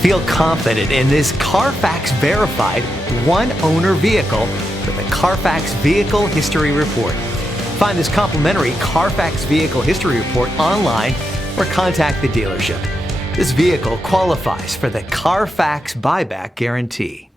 Feel confident in this Carfax verified one-owner vehicle with a Carfax Vehicle History Report. Find this complimentary Carfax Vehicle History Report online or contact the dealership. This vehicle qualifies for the Carfax Buyback Guarantee.